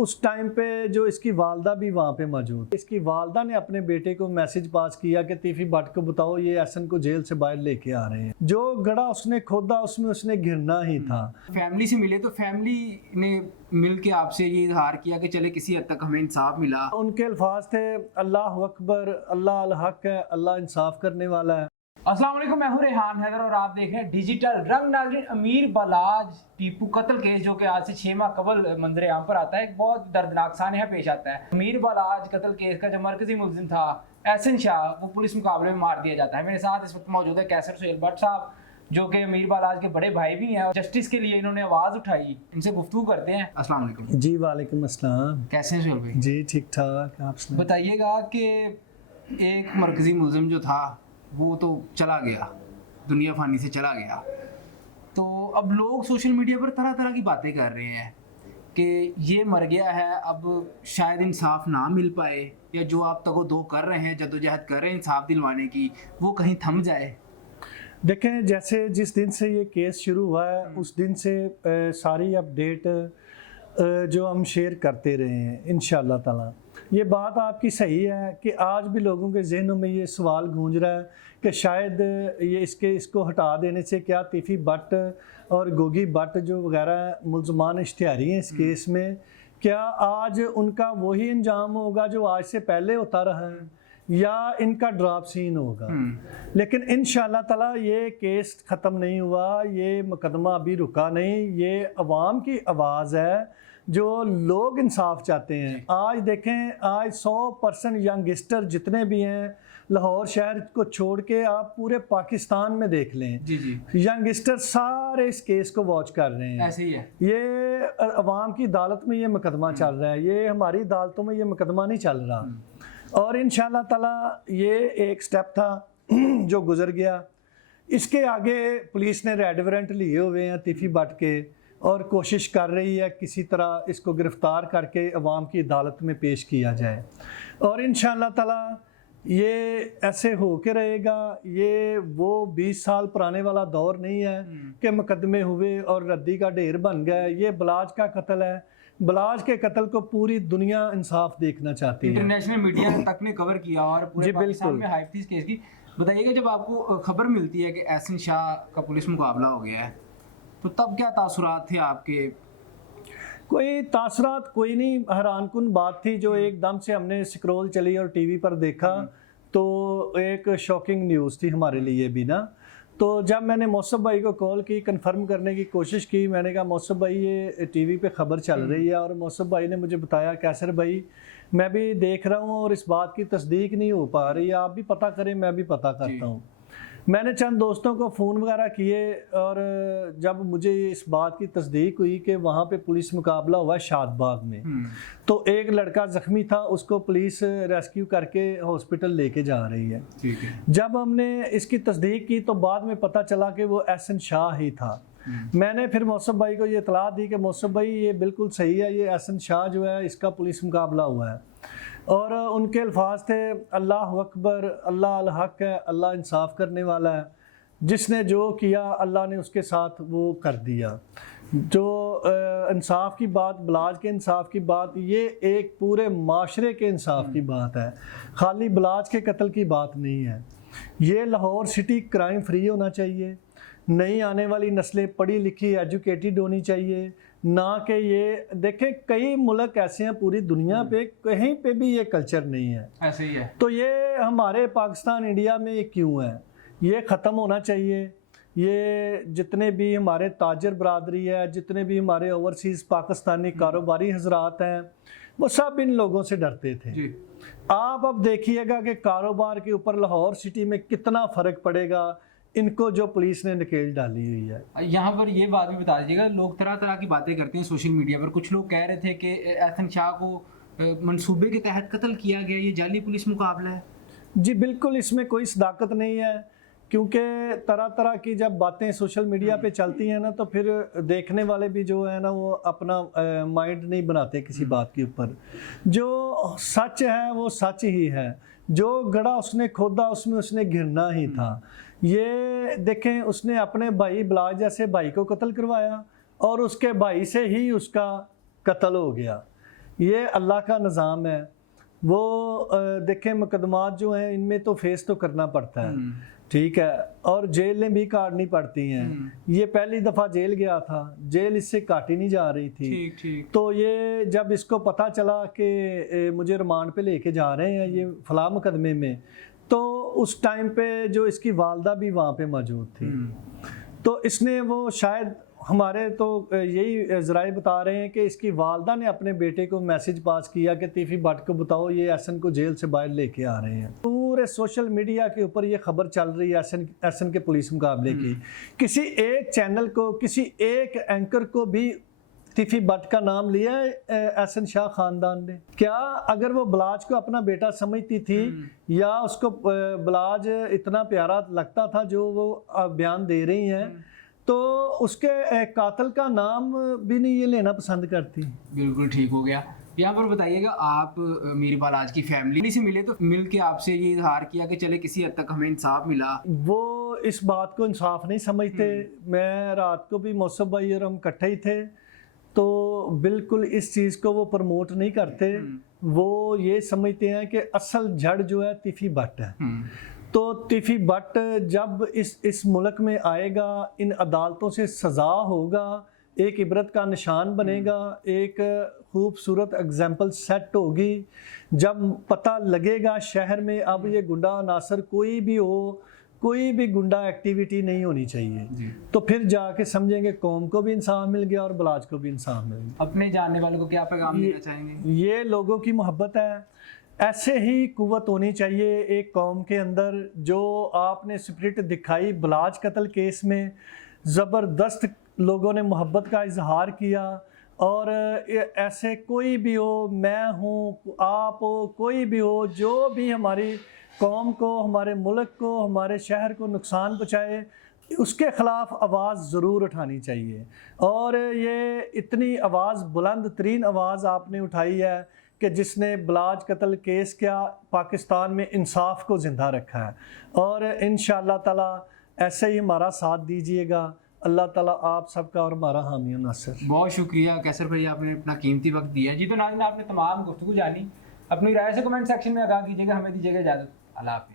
उस टाइम पे जो इसकी वालदा भी वहाँ पे मौजूद, इसकी वालदा ने अपने बेटे को मैसेज पास किया कि तीफी भट्ट को बताओ ये एहसन को जेल से बाहर लेके आ रहे हैं। जो गड़ा उसने खोदा उसमें उसने गिरना ही था। फैमिली से मिले तो फैमिली ने मिल के आपसे ये इजहार किया कि चले किसी हद तक हमें इंसाफ मिला। उनके अल्फाज थे अल्लाह अकबर, अल्लाह अल हक है, अल्लाह इंसाफ करने वाला है। अस्सलाम वालेकुम, मैं हूं रेहान हैदर और आप देख रहे हैं डिजिटल रंग। नाज़रीन, अमीर बालाज टीपू कत्ल केस जो कि आज से 6 माह कबल मंजर आम पर आता है, एक बहुत दर्दनाक सानहा पेश आता है। अमीर बालाज कत्ल केस का जो मरकजी मुलजिम था एहसन शाह, वो पुलिस मुकाबले में मार दिया जाता है। मेरे साथ इस वक्त मौजूद है कैसर सुहेल भट्ट साहब, जो कि अमीर बालाज के बड़े भाई भी हैं और जस्टिस के लिए इन्होंने आवाज़ उठाई। इनसे गुफ्तगू करते हैं। अस्सलाम वालेकुम। जी वालेकुम अस्सलाम। कैसे हैं सुहेल भाई? जी ठीक ठाक। आप सुनाइए। बताइएगा कि एक मरकजी मुलजिम जो था वो तो चला गया, दुनिया फानी से चला गया, तो अब लोग सोशल मीडिया पर तरह तरह की बातें कर रहे हैं कि ये मर गया है, अब शायद इंसाफ ना मिल पाए, या जो आप तको दो कर रहे हैं, जद्दोजहद कर रहे हैं इंसाफ दिलवाने की, वो कहीं थम जाए। देखें, जैसे जिस दिन से ये केस शुरू हुआ है उस दिन से सारी अपडेट जो हम शेयर करते रहे हैं इंशाअल्लाह ताला। ये बात आपकी सही है कि आज भी लोगों के जहनों में ये सवाल गूंज रहा है कि शायद ये इसको हटा देने से क्या तीफी भट्ट और गोगी भट्ट जो वगैरह मुलजमान इश्तिहारी हैं इस केस में, क्या आज उनका वही अंजाम होगा जो आज से पहले होता रहा है, या इनका ड्रॉप सीन होगा। लेकिन इंशाअल्लाह ताला ये केस ख़त्म नहीं हुआ, ये मुकदमा अभी रुका नहीं। ये अवाम की आवाज़ है, जो लोग इंसाफ चाहते हैं। आज देखें, आज 100% यंगस्टर जितने भी हैं लाहौर शहर को छोड़ के आप पूरे पाकिस्तान में देख लें, यंगस्टर सारे इस केस को वॉच कर रहे हैं। ऐसे ही है, ये अवाम की अदालत में ये मुकदमा चल रहा है, ये हमारी अदालतों में ये मुकदमा नहीं चल रहा। और इंशाअल्लाह ताला ये एक स्टेप था जो गुजर गया। इसके आगे पुलिस ने रेड वारंट लिए हुए हैं तीफी भट्ट के, और कोशिश कर रही है किसी तरह इसको गिरफ़्तार करके अवाम की अदालत में पेश किया जाए। और इंशाअल्लाह ताला ये ऐसे हो के रहेगा। ये वो 20 साल पुराने वाला दौर नहीं है कि मुकदमे हुए और रद्दी का ढेर बन गया। ये बलाज का कत्ल है। बलाज के कत्ल को पूरी दुनिया इंसाफ देखना चाहती है। इंटरनेशनल मीडिया तक ने कवर किया और पूरे पाकिस्तान में हाइप थी इस केस की। बताइएगा, जब आपको खबर मिलती है कि एहसन शाह का पुलिस मुकाबला हो गया है, तो तब क्या तासुरात थे आपके? कोई तासुरात कोई नहीं, हैरानकुन बात थी जो एकदम से हमने स्क्रॉल चली और टीवी पर देखा तो एक शॉकिंग न्यूज़ थी हमारे लिए भी ना। तो जब मैंने मौसम भाई को कॉल की, कंफर्म करने की कोशिश की, मैंने कहा मौसम भाई ये टीवी पे ख़बर चल रही है, और मौसम भाई ने मुझे बताया कैसर भाई मैं भी देख रहा हूँ और इस बात की तस्दीक नहीं हो पा रही है, आप भी पता करें मैं भी पता करता हूँ। मैंने चंद दोस्तों को फ़ोन वगैरह किए, और जब मुझे इस बात की तस्दीक हुई कि वहाँ पे पुलिस मुकाबला हुआ है शादबाग में, तो एक लड़का ज़ख्मी था, उसको पुलिस रेस्क्यू करके हॉस्पिटल लेके जा रही है। जब हमने इसकी तस्दीक की तो बाद में पता चला कि वो एहसन शाह ही था। मैंने फिर मौसम भाई को ये इतला दी कि मौसम भाई ये बिल्कुल सही है, ये एहसन शाह जो है इसका पुलिस मुकाबला हुआ है। और उनके अल्फाज थे अल्लाह अकबर, अल्लाह अल हक है, अल्लाह इंसाफ करने वाला है। जिसने जो किया अल्लाह ने उसके साथ वो कर दिया। जो इंसाफ की बात, बलाज के इंसाफ की बात, ये एक पूरे माशरे के इंसाफ की बात है, खाली बलाज के कत्ल की बात नहीं है। ये लाहौर सिटी क्राइम फ्री होना चाहिए। नई आने वाली नस्लें पढ़ी लिखी एजुकेटेड होनी चाहिए, ना कि ये देखें कई मुल्क ऐसे हैं पूरी दुनिया पे कहीं पे भी ये कल्चर नहीं है। ऐसे ही है, तो ये हमारे पाकिस्तान इंडिया में ये क्यों है? ये ख़त्म होना चाहिए। ये जितने भी हमारे ताजर बरादरी है, जितने भी हमारे ओवरसीज़ पाकिस्तानी कारोबारी हजरात हैं, वो सब इन लोगों से डरते थे। आप अब देखिएगा कि कारोबार के ऊपर लाहौर सिटी में कितना फ़र्क पड़ेगा इनको जो पुलिस ने नकेल डाली हुई है। यहाँ पर ये बात भी बता दीजिएगा, लोग तरह तरह की बातें करते हैं सोशल मीडिया पर। कुछ लोग कह रहे थे कि एहसन शाह को मंसूबे के तहत कत्ल किया गया, ये जाली पुलिस मुकाबला है। जी बिल्कुल, इसमें कोई सदाकत नहीं है, क्योंकि तरह तरह की जब बातें सोशल मीडिया पे चलती हैं ना, तो फिर देखने वाले भी जो है ना वो अपना माइंड नहीं बनाते किसी बात के ऊपर। जो सच है वो सच ही है, जो गड़ा उसने खोदा उसमें उसने गिरना ही था। ये देखें, उसने अपने भाई बलाज जैसे भाई को कत्ल करवाया और उसके भाई से ही उसका कत्ल हो गया। یہ اللہ کا نظام ہے. وہ دیکھیں مقدمات جو ہیں ان میں تو فیس تو کرنا پڑتا ہے, ٹھیک ہے, اور جیلیں بھی کاٹنی پڑتی ہیں. یہ پہلی دفعہ جیل گیا تھا, جیل اس سے کاٹی نہیں جا رہی تھی. تو یہ جب اس کو پتہ چلا کہ مجھے ریمانڈ پہ لے کے جا رہے ہیں یہ فلاں مقدمے میں, تو اس ٹائم پہ جو اس کی والدہ بھی وہاں پہ موجود تھی. تو اس نے وہ شاید ہمارے تو یہی ذرائع بتا رہے ہیں کہ اس کی والدہ نے اپنے بیٹے کو میسج پاس کیا کہ تیفی بٹ کو بتاؤ یہ احسن کو جیل سے باہر لے کے آ رہے ہیں. پورے سوشل میڈیا کے اوپر یہ خبر چل رہی ہے احسن کے پولیس مقابلے کی. کسی ایک چینل کو, کسی ایک اینکر کو بھی تیفی بٹ کا نام لیا ہے احسن شاہ خاندان نے؟ کیا اگر وہ بلاج کو اپنا بیٹا سمجھتی تھی یا اس کو بلاج اتنا پیارا لگتا تھا جو وہ بیان دے رہی ہیں, تو اس کے قاتل کا نام بھی نہیں یہ لینا پسند کرتی. بالکل ٹھیک ہو گیا. یہاں پر بتائیے گا, آپ امیر بالاج کی فیملی سے ملے تو مل کے آپ سے یہ اظہار کیا کہ چلے کسی حد تک ہمیں انصاف ملا؟ وہ اس بات کو انصاف نہیں سمجھتے. میں رات کو بھی موصف بھائی اور ہم اکٹھے ہی تھے, تو بالکل اس چیز کو وہ پروموٹ نہیں کرتے. وہ یہ سمجھتے ہیں کہ اصل جڑ جو ہے تیفی بٹ ہے. تو تیفی بٹ جب اس ملک میں آئے گا, ان عدالتوں سے سزا ہوگا, ایک عبرت کا نشان بنے گا, ایک خوبصورت اگزامپل سیٹ ہوگی. جب پتہ لگے گا شہر میں اب یہ گنڈا عناصر کوئی بھی ہو, کوئی بھی گنڈا ایکٹیویٹی نہیں ہونی چاہیے, تو پھر جا کے سمجھیں گے قوم کو بھی انصاف مل گیا اور بلاج کو بھی انصاف مل گیا. اپنے جاننے والوں کو کیا پیغام دینا چاہیں گے؟ یہ لوگوں کی محبت ہے. ایسے ہی قوت ہونی چاہیے ایک قوم کے اندر. جو آپ نے اسپرٹ دکھائی بلاج قتل کیس میں, زبردست لوگوں نے محبت کا اظہار کیا. اور ایسے کوئی بھی ہو, میں ہوں, آپ ہو, کوئی بھی ہو, جو بھی ہماری قوم کو, ہمارے ملک کو, ہمارے شہر کو نقصان پہنچائے, اس کے خلاف آواز ضرور اٹھانی چاہیے. اور یہ اتنی آواز, بلند ترین آواز آپ نے اٹھائی ہے کہ جس نے بلاج قتل کیس کیا پاکستان میں انصاف کو زندہ رکھا ہے. اور انشاءاللہ تعالی ایسے ہی ہمارا ساتھ دیجیے گا. اللہ تعالیٰ آپ سب کا اور ہمارا حامی و ناصر. بہت شکریہ کیسر بھائی, آپ نے اپنا قیمتی وقت دیا. جی تو ناظرین, آپ نے تمام گفتگو جانی. اپنی رائے سے کمنٹ سیکشن میں آگاہ کیجیے گا. ہمیں دیجیے گا اجازت. اللہ حافظ.